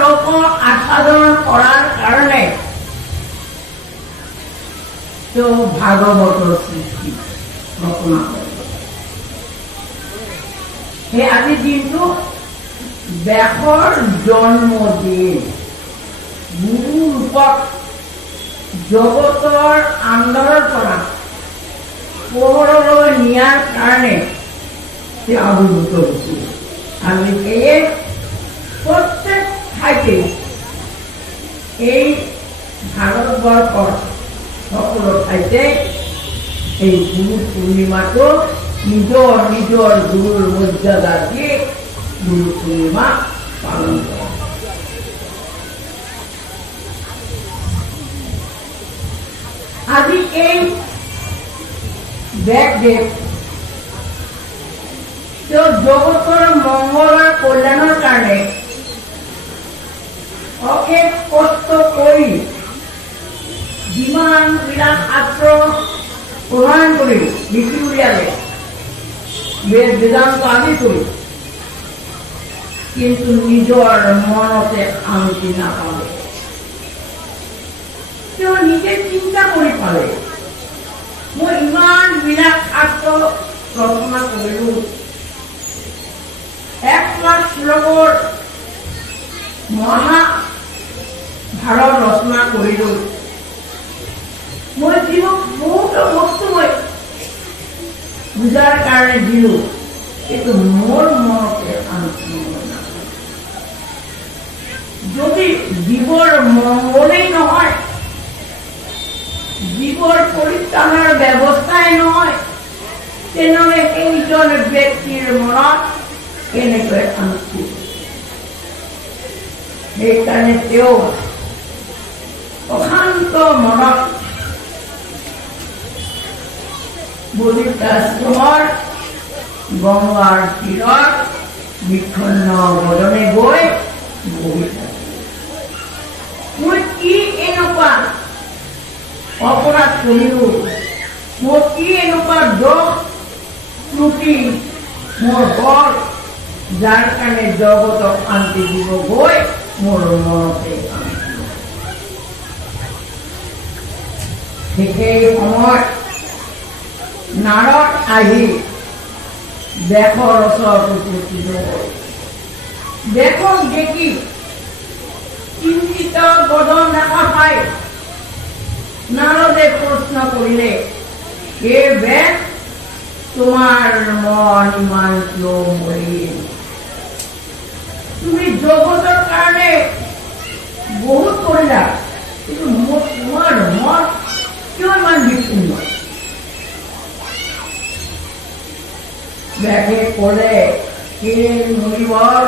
লোক আস্বাদন কৰাৰ কাৰণে তো ভাগবত সৃষ্টি ৰচনা কৰে। সেই আজি দিনটো ব্যাসৰ জন্মদিন। গুৰু ৰূপক জগতৰ আন্ধাৰৰ পৰা পোহৰলৈ নিয়াৰ কাৰণে তেওঁ আবিৰ্ভূত হৈছিল। আমি সেয়ে প্ৰত্যেক ঠাইতে এই ভাৰতবৰ্ষৰ সকলো ঠাইতে এই গুৰু পূৰ্ণিমাটো নিজৰ নিজৰ গুৰুৰ মৰ্যাদা দি গুৰু পূৰ্ণিমা পালন কৰে। আজি এই ব্যাসদেৱ তেওঁ জগতৰ মংগলৰ কল্যাণৰ কাৰণে অশেষ কষ্ট কৰি যিমানবিলাক শাস্ত্ৰ প্ৰদান কৰি লিখি উলিয়ালে, বেদ বেদান্ত আদি কৰি, কিন্তু নিজৰ মনতে শান্তি নাপালে। তেওঁ নিজে চিন্তা কৰি পালে, মই ইমানবিলাক শাস্ত্ৰ ৰচনা কৰিলো, 1 লাখ শ্লোকৰ মহাভাৰত ৰচনা কৰিলো, মই জীৱক বহুতো বস্তু মই বুজাৰ কাৰণে দিলো, কিন্তু মোৰ মনতে শান্তি নাপালে। যদি জীৱৰ মংগলেই নহয়, জীৱৰ পৰিত্ৰাণৰ ব্যৱস্থাই নহয়, তেনেহলে সেইজন ব্যক্তিৰ মনত কেনেকৈ শান্তি? সেইকাৰণে তেওঁ অশান্ত মনত বলিতাশ্ৰমৰ গংগাৰ তীৰত বিক্ষন্ন বদনে গৈ বহি থাকে। মই কি এনেকুৱা অপৰাধ কৰিলো, মোৰ কি এনেকুৱা দোষ ত্ৰুটি মোৰ হ'ল, যাৰ কাৰণে জগতক শান্তি দিব গৈ মোৰ মনতে শান্তি। সেই সময়ত নাৰদ আহি ব্যাসৰ ওচৰত উপস্থিত হ'ল। ব্যাসক দেখি চিন্তিত বদন দেখা পাই নাৰদে প্ৰশ্ন কৰিলে, হে ব্যাস, তোমাৰ মন ইমান কিয় মলিন? তুমি জগতৰ কাৰণে বহুত কৰিলা, কিন্তু তোমাৰ মন কিয় ইমান বিপন্ন? ব্যাসে ক'লে, হে মুনিবৰ,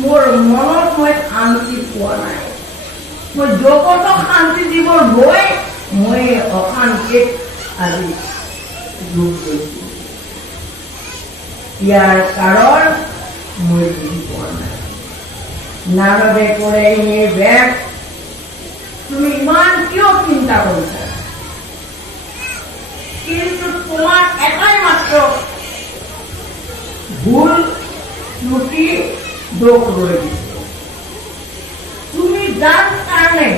মোৰ মনত মই শান্তি পোৱা নাই। মই জগতক শান্তি দিব গৈ মই অশান্তিত আজি ৰূপ লৈছো। ইয়াৰ কাৰণ মই বুজি পোৱা নাই। নাৰদে ক'লে, হে ব্যাস, তুমি ইমান কিয় চিন্তা কৰিছা? কিন্তু তোমাৰ এটাই মাত্ৰ ভুল ত্ৰুটি দোষ ৰৈ দিছে। তুমি যাৰ কাৰণে,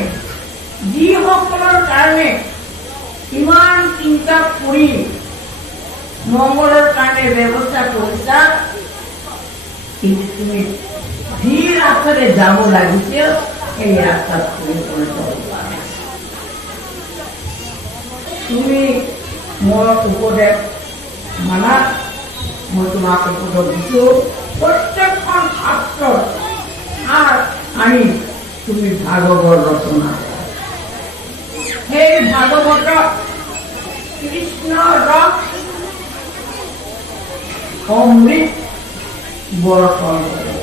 যিসকলৰ কাৰণে ইমান চিন্তা কৰি মংগলৰ কাৰণে ব্যৱস্থা কৰিছা, কিন্তু তুমি যি ৰাস্তাৰে যাব লাগিছিল সেই ৰাস্তাত তুমি যাব পাৰা। তুমি মোৰ উপদেশ মানা, মই তোমাক উপদেশ দিছো, প্ৰত্যেকখন শাস্ত্ৰৰ সাৰ আনি তুমি ভাগৱত ৰচনা কৰা। সেই ভাগৱতত কৃষ্ণৰ ৰস অমৃত বৰ্ষণ কৰে।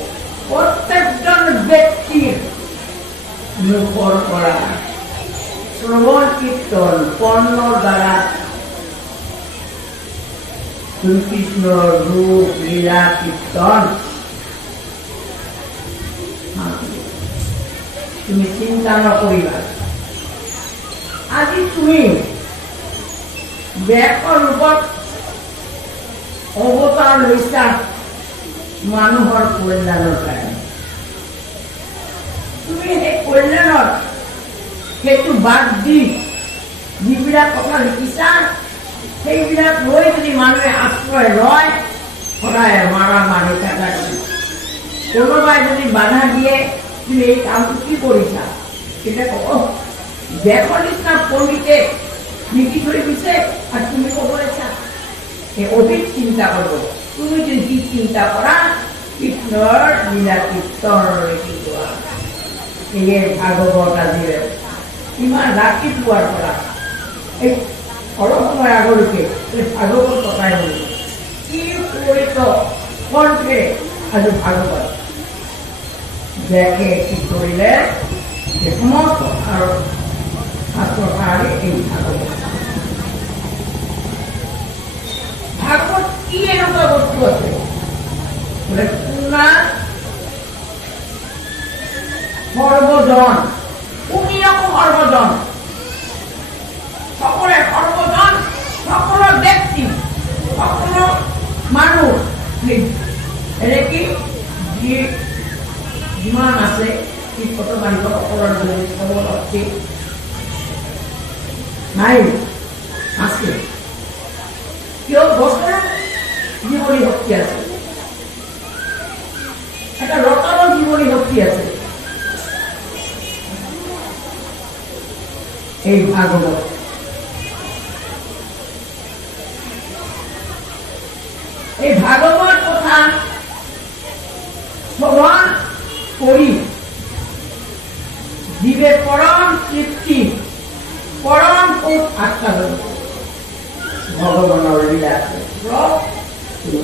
প্ৰত্যেকজন ব্যক্তিৰ মুখৰ পৰা শ্ৰৱণ কীৰ্তন কৰ্ণৰ দ্বাৰা শ্ৰীকৃষ্ণৰ ৰূপ লীলা কীৰ্তন তুমি চিন্তা নকৰিবা। আজি তুমি ব্যাসৰ ৰূপত অৱতাৰ লৈছা মানুহৰ কল্যাণৰ কাৰণে। তুমি সেই কল্যাণৰ সেইটো বাদ দি যিবিলাক কথা লিখিছা সেইবিলাক লৈ যদি মানুহে আশ্ৰয় লয় সদায় মাৰা মাৰি থকা কোনোবাই যদি বাধা দিয়ে তুমি এই কামটো কি কৰিছা তেতিয়া কব দেশৰ নিচিনা পণ্ডিতে লিখি থৈ দিছে আৰু তুমি কব লৈছা এই অধিক চিন্তা কৰিব তুমি যদি চিন্তা কৰা কৃষ্ণৰ লীলা কীৰ্তন লিখি যোৱা এয়ে ভাগৱত আজিৰে ইমান ৰাতিপুৱাৰ পৰা এই অলপ সময় আগলৈকে ভাগৱত পতাই হ'ল কি পৰিত কণ্ঠে আজি ভাগৱত দেখে কি কৰিলে সমস্ত আৰু শাস্ত্ৰকাৰে এই ভাগৱত ভাগৱত কি এনেকুৱা বস্তু আছে বোলে পুনা সৰ্বজন তুমি আকৌ সৰ্বজন সকলে সৰ্বজন সকলো ব্যক্তি সকলো মানুহ এনে কি যিমান আছে কীৰ্তন মানুহ সকলৰ খবৰ আছে নাই আছে কিয় বছৰ জীৱনী শক্তি আছে এটা ৰতাৰৰ জীৱনী শক্তি আছে এই ভাগৱত এই ভাগৱত কথা শ্ৰৱণ কৰি জীৱে পৰম তৃপ্তি পৰম সুখ আস্বাদন ভগৱানৰ লীলা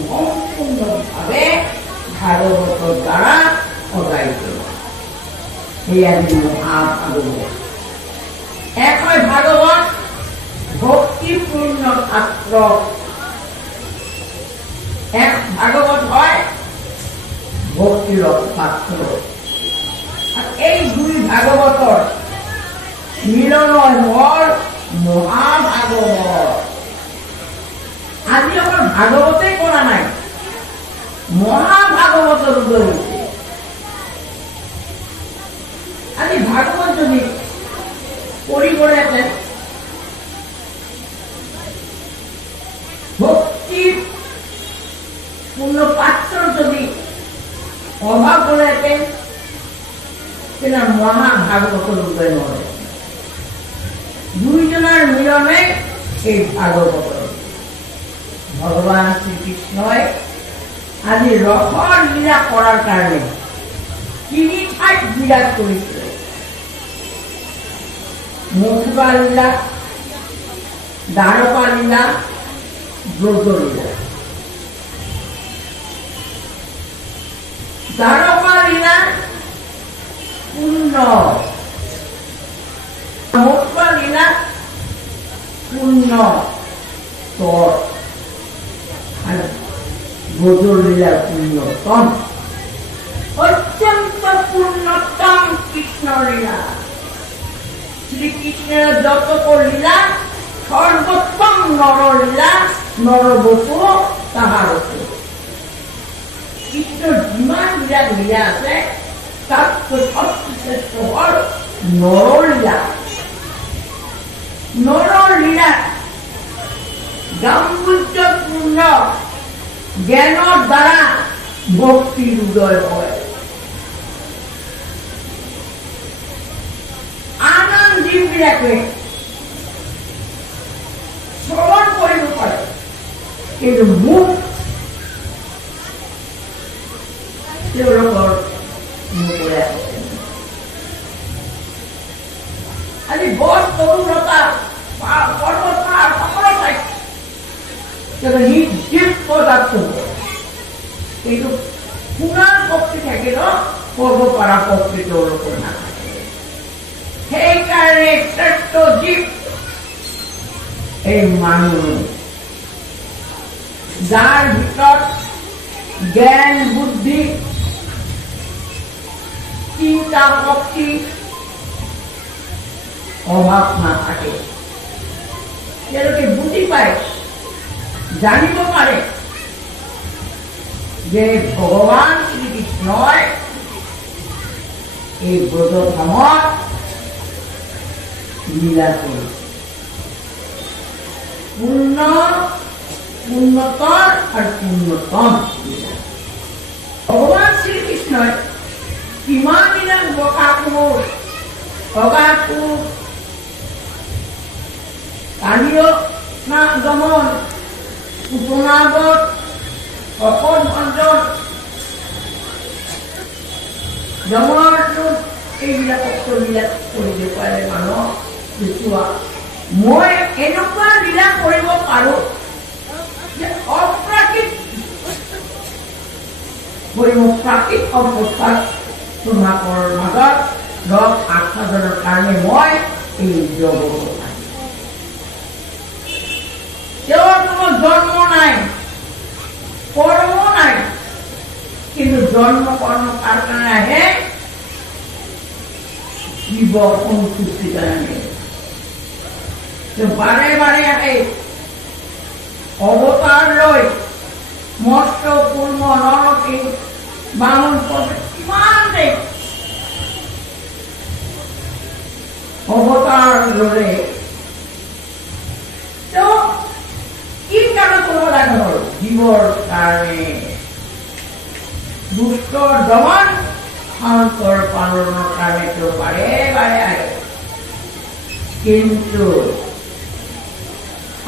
সম্পূৰ্ণভাৱে ভাগৱতৰ দ্বাৰা সজাইছে সেয়া মহাভাগৱত এক হয় ভাগৱত ভক্তিপূৰ্ণ শাস্ত্ৰ এক ভাগৱত হয় ভক্তিৰ শাস্ত্ৰ এই দুই ভাগৱতৰ মিলন হল মহাভাগৱত আজি অকল ভাগৱতেই কৰা নাই মহাভাগৱতৰ উদয় হৈছে আজি ভাগৱত যদি পঢ়িবহেঁতেন ভক্তিৰ পূৰ্ণ পাত্ৰৰ যদি অভাৱ হলেহেঁতেন তেনে মহাভাগৱতৰ উদয় নহয় দুইজনৰ মিলনে এই ভাগৱতৰ ভগৱান শ্ৰীকৃষ্ণই আজি ৰসৰ লীলা কৰাৰ কাৰণে তিনি ঠাইত বিৰাজ কৰিছিলে মথুৰা লীলা দ্বাৰকা লীলা ব্ৰজ লীলা দ্বাৰকা লীলা পূৰ্ণ মথুৰা লীলা পূৰ্ণ তৰ আৰু ব্ৰজৰ লীলা পূৰ্ণতম অত্যন্ত পূৰ্ণতম কৃষ্ণৰ লীলা শ্রীকৃষ্ণের যত লীলা সর্বোত্তম নরলীলা নরবপু তাহার কৃষ্ণর যিমান লীলা লীলা আছে তাত সর্বশ্রেষ্ঠ হল নরলীলা নরলীলা গাম্ভীর্যপূর্ণ জ্ঞানের দ্বারা ভক্তির উদয় হয় জীববিলাকে শ্রবণ কৰিব পাৰে কিন্তু মুখ তেওঁলোকৰ মুখৰে আজি বৰ তৰুণতা পৰ্বতাৰ সকলো ঠাইত নিৰ্জীৱ পদাৰ্থ কিন্তু পুৰাণ শক্তি থাকিল কৰিব পৰা শক্তি তেওঁলোকৰ নাথাকে সেইকাৰণে শ্ৰেষ্ঠ জীৱ এই মানুহ যাৰ ভিতৰত জ্ঞান বুদ্ধি চিন্তা শক্তি অভাৱ নাথাকে তেওঁলোকে বুজি পায় জানিব পাৰে যে ভগৱান শ্ৰীকৃষ্ণই এই ব্রতধামত লীলা করে পূর্ণতর আর পূর্ণতম লীলা। ভগবান শ্রীকৃষ্ণ কিমান দিনা বকাকুর অগাকুর কালীয় না দমন পুতনাবত অকল ভঞ্জন জমনাৰ্জুন এইবিলাক লীলা কৰি দেখুৱালে মানুহ দেখুওৱা মই এনেকুৱা লীলা কৰিব পাৰো যে অপ্ৰাকৃত প্ৰাকৃত অৱস্থাত তোমাকৰ মাজত ৰস আস্বাদনৰ কাৰণে মই এই জগত তেওঁৰ কোনো জন্ম নাই কৰ্ম নাই, কিন্তু জন্ম কর্ম কার কারণে আহে জীব অনুসূচিত বারে বারে আহে অবতার লয় মৎস্য কুর্ম নরকে বামন পর্বে কিমান দেখ অবতার লড়ে তো কি কারণে করবো দেখানো জীবর কারণে দুষ্ট দমন অন্তর পালনের কারণে তো বারে বারে আয়, কিন্তু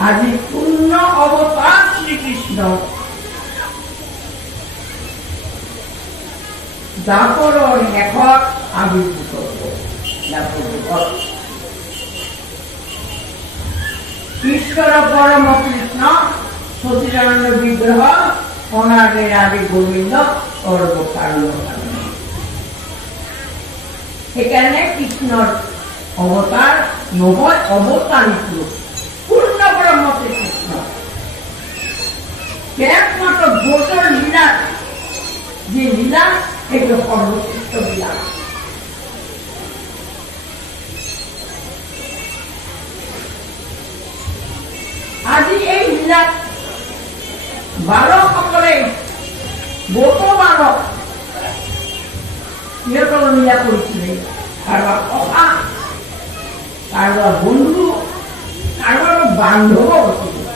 আজি পূর্ণ অবতার শ্রীকৃষ্ণ দাপৰৰ শেষত আবিৰ্ভূত ঈশ্বর পরম কৃষ্ণ সচিদানন্দ বিগ্রহ অনাদের আদি গোবিন্দ সর্বকারণ। এখানে কৃষ্ণর অবতার নহয়, অবতারিত পূর্ণ ব্রহ্ম কৃষ্ণ একমাত্র গোচর লীলা, যে লীলা এগুলো সর্বশ্রেষ্ঠ লীলা। আজি এই লীলা বালকসকলে গোট বালক সিহঁতৰ লীলা কৰিছিলে, কাৰোবাৰ ককা, কাৰোবাৰ বন্ধু, কাৰোবাৰ বান্ধৱ হৈছিলে।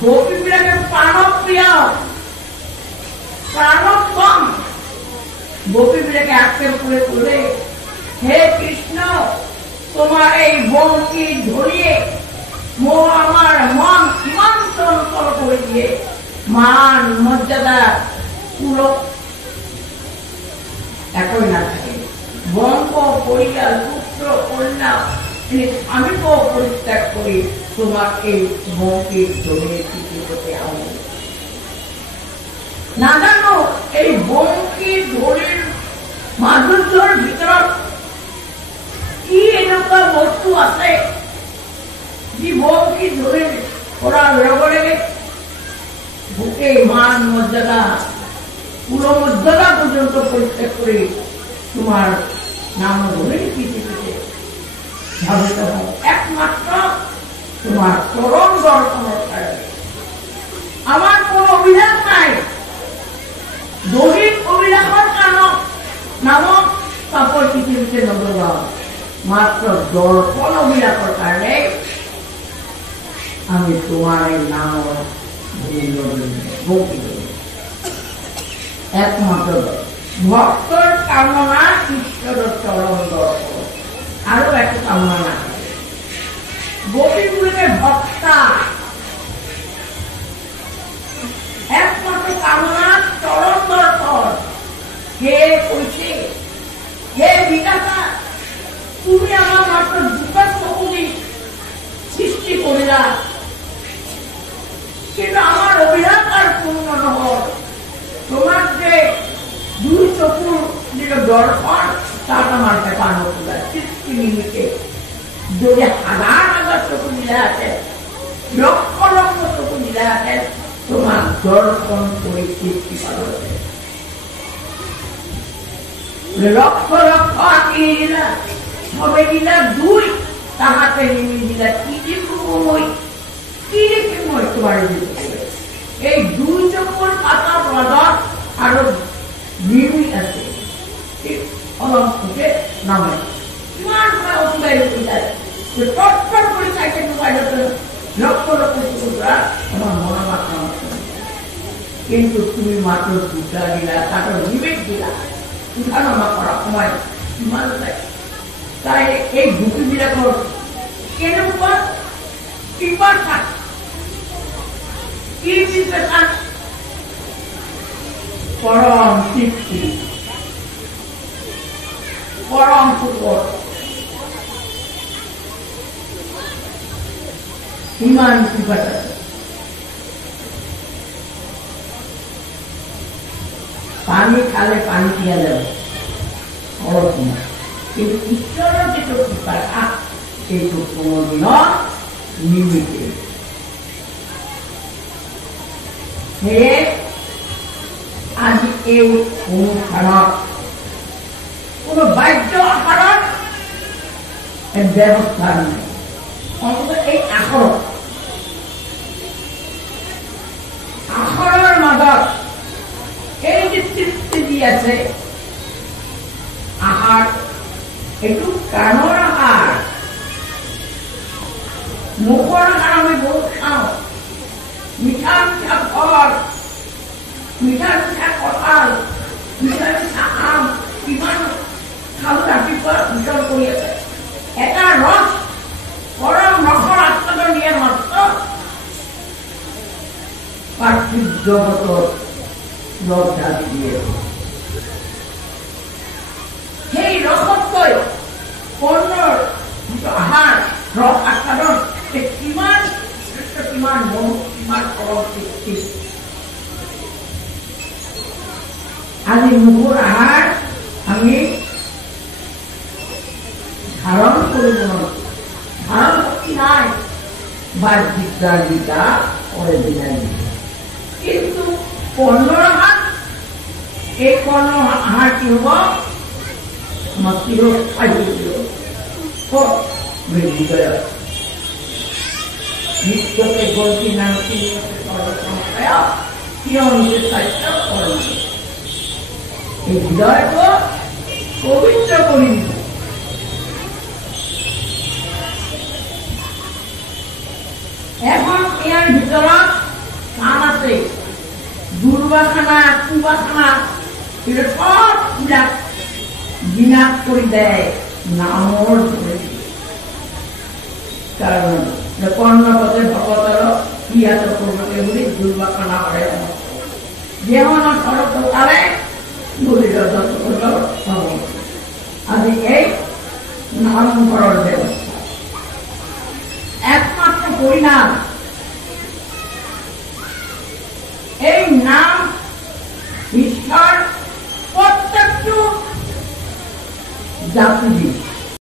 গোপীবিলাকে প্ৰাণপ্ৰিয় প্ৰাণোত্তম গোপীবিলাকে আক্ষেপ করে করে, হে কৃষ্ণ তোমার এই বংশী ধরিয়ে আমার মন ইমান চঞ্চল করে দিয়ে মান মর্যাদা পুরো একই না থাকে। বংশ পরিবার পুত্র কন্যা স্বামীকে পরিত্যাগ করে তোমার এই বংশী ধরিয়ে কিছু করতে হবে না। জানো এই বংশী ধরির মাধুর্যর ভিতৰত কি এনেকুৱা বস্তু আছে যি বংশী ধৰি কৰাৰ লগে লগে গোটেই মান মৰ্যাদা পুরমর্যাদা পর্যন্ত পরিত্যাগ করে তোমার নাম ধরে পিছিয়ে পিছিয়ে ধাবিত হও একমাত্র তোমার চরম দর্শনের কারণে। আমার কোন অভিলাষ নাই, দৈহিক অভিলাষের কারণ নামক তাপর পৃথিবীতে নবগাঁও মাত্র দর্শন অভিলাষের কারণে আমি তোমার এই নাম একমাত্র ভক্তর কামনা ঈশ্বরের চরম দর্শন। আরো একটা কামনা না, গোপীগুলিকে ভক্তা একমাত্র কামনা চরম দর্শন। হে কইছে, হে বিধাতা তুমি আমার মাত্র দুটা চকুদি সৃষ্টি করিলা, কিন্তু আমার অভিলাষ আর পূর্ণ নহল। তোমার যে দুই চকুর দর্শন তার আমার দেখা নতুন সৃষ্টি নিমিত্তে যদি হাজার হাজার চকু মিলা আছে, লক্ষ লক্ষ চকু মিলা আছে, তোমার দর্শন করে সৃষ্টি পালন লক্ষ লক্ষ আঁকি দিলা, সবে দিলা দুই, তাহাতে নেমে দিলা কি মই কি রেখে মই তোমার এই দুই চকুর পাতা প্রদত আরো নিৰ্মিত আছে অলপ সুখে নামে ইমান সময় অতিবাহিত কৰি যায় তৎপৰ কৰি চাইছে মোবাইলতে লক্ষ লক্ষ টুকুৰা আমাৰ মনৰ মাত্ৰা কিন্তু তুমি মাত্ৰ দুটা দিলা তাতো নিবেদ দিলা উঠা নমা কৰা সময় ইমান যায় তাই এই গুটিবিলাকৰ কেনেকুৱা কিবা থাক কি বিশেষা পৰম তৃপ্তি পৰম সুখৰ ইমান কিবা পানী খালে পানী দিয়া যাব অলপ সময় কিন্তু ঈশ্বৰৰ যিটো কৃপা সেইটো কোনোদিনত নিমিতে সেয়ে আজি এই অনুষ্ঠানত কোনো বাদ্য আকাৰত ব্যৱস্থা নাই অন্তত এই আখৰৰ মাজত এই যে তৃপ্তি দি আছে আহাৰ এইটো কাণৰ আহাৰ মুখৰ আহাৰ আমি বহুত খাওঁ মিঠা মিঠা ফল মিঠা মিঠা কঁঠাল মিঠা মিঠা আম কিমান খাওঁ ৰাতিপুৱা ভিতৰ কৰি আছে এটা ৰস পৰম ৰসৰ আস্বাদন দিয়া মাত্ৰ পাৰ্থিৱ জগতৰ ৰস ঢালি দিয়ে সেই ৰসতকৈ কৰ্ণৰ যিটো আহাৰ ৰস আস্বাদন কিমান শ্ৰেষ্ঠ কিমান মন কিমান পৰম তৃপ্তি আজি মুখৰ আহাৰ আমি ধাৰণ কৰিব নোৱাৰো ধাৰণ শক্তি নাই বাহ্যিকতাৰ গীতা কৰে দিনাই কিন্তু কৰ্ণৰ আহাৰ এই কৰ্ণৰ আহাৰ কি হব আমাৰ চিৰস্থায়ী হৃদয় নিত্যতে গতি নামটি স্বাস্থ্য কৰ্ম এই হৃদয়টো পবিত্ৰ কৰি দিব এখন ইয়াৰ ভিতৰত কাম আছে দুৰ্বাসনা কুবাসনা সববিলাক বিনাশ কৰি দেয় নামৰ কাৰণ কৰ্ণপথে ভকতৰ ক্ৰিয়াত কৰোঁতে বুলি দুৰ্বাসনা কৰে জীৱনৰ সৰব টকাৰে আজি এই নামঘৰৰ ব্যৱস্থা একমাত্ৰ পৰিণাম এই নাম ঈশ্বৰ প্ৰত্যেকটো জাতি